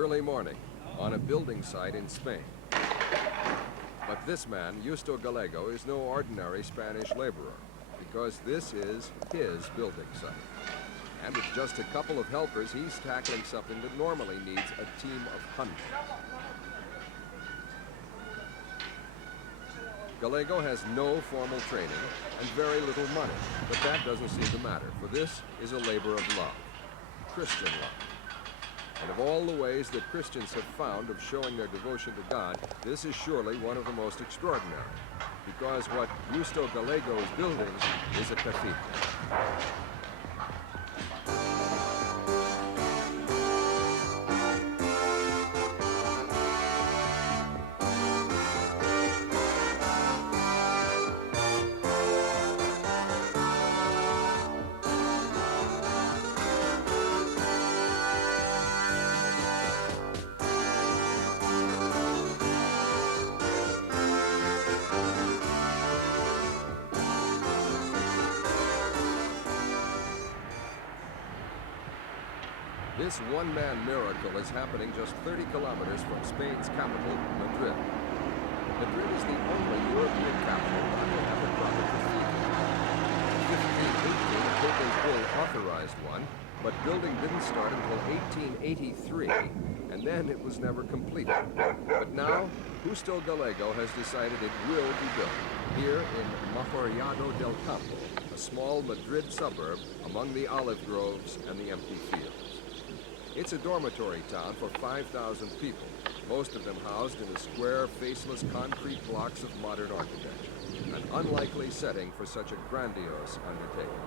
early morning on a building site in Spain. But this man, Justo Gallego, is no ordinary Spanish laborer, because this is his building site. And with just a couple of helpers, he's tackling something that normally needs a team of hundreds. Gallego has no formal training and very little money, but that doesn't seem to matter, for this is a labor of love, Christian love. And of all the ways that Christians have found of showing their devotion to God, this is surely one of the most extraordinary, because what Justo Gallego is building is a cathedral. This one-man miracle is happening just 30 kilometers from Spain's capital, Madrid. Madrid is the only European capital that will have a proper cathedral. In 1518, Papal Bull authorized one, but building didn't start until 1883, and then it was never completed. But now, Justo Gallego has decided it will be built here in Mejorada del Campo, a small Madrid suburb among the olive groves and the empty fields. It's a dormitory town for 5,000 people, most of them housed in the square, faceless concrete blocks of modern architecture, an unlikely setting for such a grandiose undertaking.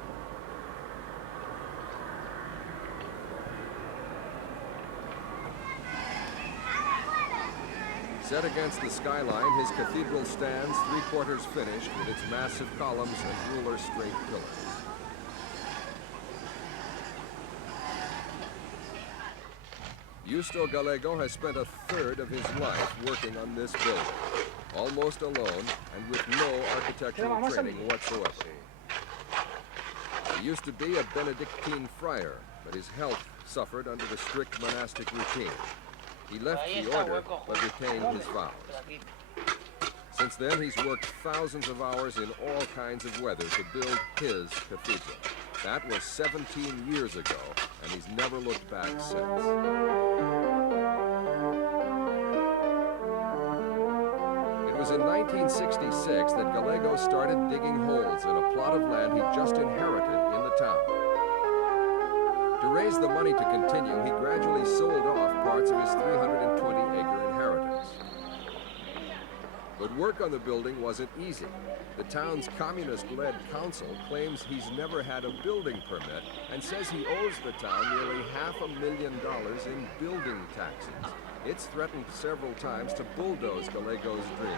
Set against the skyline, his cathedral stands three-quarters finished with its massive columns and ruler-straight pillars. Justo Gallego has spent a third of his life working on this building, almost alone and with no architectural training whatsoever. He used to be a Benedictine friar, but his health suffered under the strict monastic routine. He left the order, but retained his vows. Since then, he's worked thousands of hours in all kinds of weather to build his cathedral. That was 17 years ago, and he's never looked back since. It was in 1966 that Gallego started digging holes in a plot of land he'd just inherited in the town. To raise the money to continue, he gradually sold off parts of his 320-acre inheritance. But work on the building wasn't easy. The town's communist-led council claims he's never had a building permit and says he owes the town nearly $500,000 in building taxes. It's threatened several times to bulldoze Gallego's dream.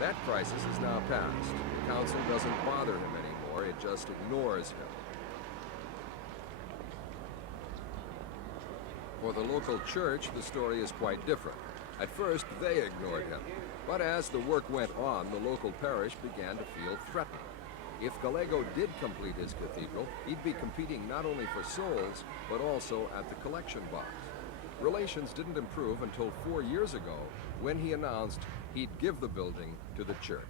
That crisis is now past. The council doesn't bother him anymore, it just ignores him. For the local church, the story is quite different. At first, they ignored him. But as the work went on, the local parish began to feel threatened. If Gallego did complete his cathedral, he'd be competing not only for souls, but also at the collection box. Relations didn't improve until 4 years ago, when he announced he'd give the building to the church.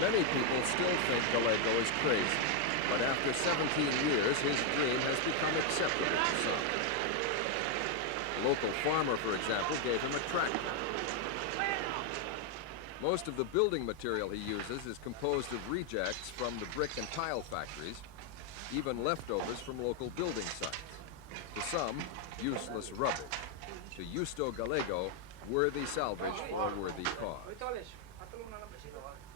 Many people still think Gallego is crazy. But after 17 years, his dream has become acceptable to some. A local farmer, for example, gave him a tractor. Most of the building material he uses is composed of rejects from the brick and tile factories, even leftovers from local building sites. To some, useless rubbish. To Justo Gallego, worthy salvage for a worthy cause.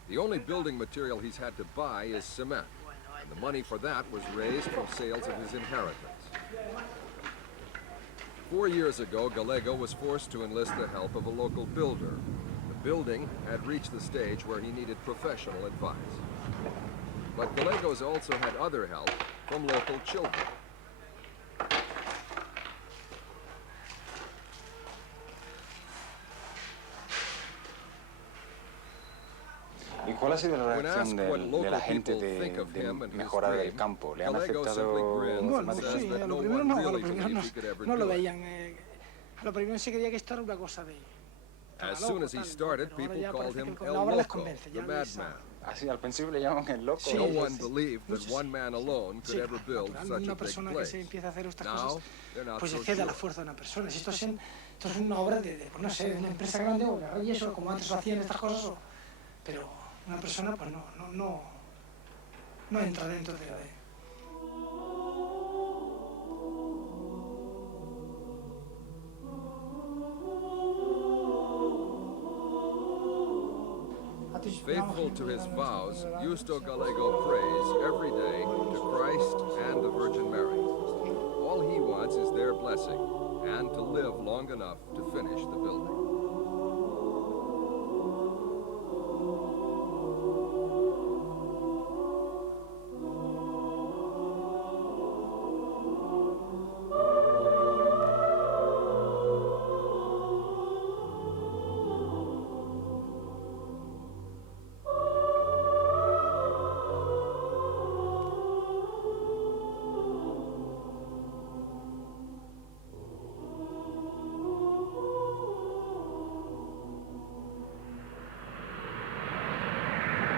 The only building material he's had to buy is cement. And the money for that was raised from sales of his inheritance. 4 years ago, Gallego was forced to enlist the help of a local builder. The building had reached the stage where he needed professional advice. But Gallego's also had other help from local children. ¿Y cuál ha sido la When reacción asked what de local la gente people think of de him and his Mejorada del dream, Campo? ¿Le han Gallego simply aceptado grins and Bueno, says sí, that a no lo primero one no, a lo really primero believed no, he could ever no lo do it. veían. A lo primero se creía que esto era una cosa de... As soon as he started, pero ahora people ya called parece him que El con la obra les Loco, convence, the ya les... madman. Así, al principio le llaman el loco. Sí, No sí, one sí. believed that Muchos one sí. man alone could Sí, ever build natural, such una a big persona que place. se empieza a hacer estas Now, cosas, they're not pues so excede a la sure. fuerza de una persona. Si esto es una obra de, pues no sé, de una empresa grande o de eso, como antes lo hacían estas cosas, pero una persona pues no entra dentro de... Faithful to his vows, Justo Gallego prays every day to Christ and the Virgin Mary. All he wants is their blessing and to live long enough to finish the building.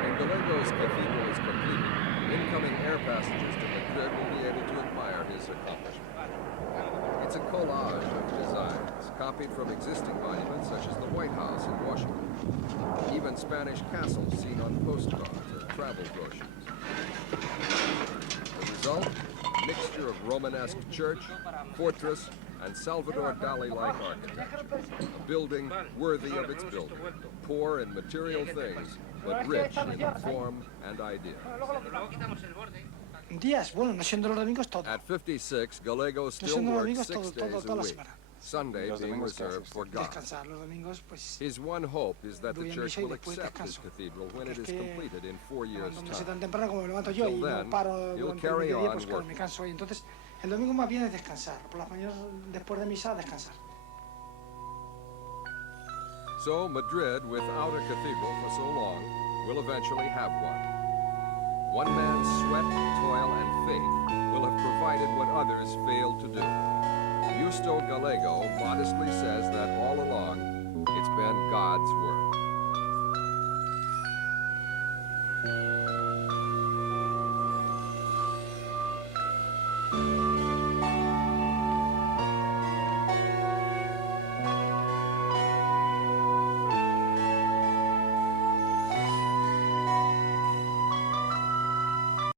When Gallego's cathedral is completed, incoming air passengers to Madrid will be able to admire his accomplishment. It's a collage of designs, copied from existing monuments such as the White House in Washington, even Spanish castles seen on postcards and travel brochures. The result? A mixture of Romanesque church, fortress, and Salvador Dali-like architecture. A building worthy of its builder, poor in material things, but rich in form and idea. Días, bueno, no siendo los domingos todo. At 56, Gallego No still siendo los works domingos 6 todo, days toda a la week, semana. Sunday Los being domingos ¿qué reserved haces? for God. Descansar los domingos, pues... His one hope is that the Voy a church misa y will después accept his descanso. cathedral when it Es is que completed in 4 years' levantándose tan time. temprano como me levanto yo y Till no then, paro he'll durante el carry mediodía, on pues claro, me working. canso hoy. Entonces, el domingo más bien es descansar. Por las mañanas, después de misa, descansar. So Madrid, without a cathedral for so long, will eventually have one. One man's sweat, toil, and faith will have provided what others failed to do. Justo Gallego modestly says that all along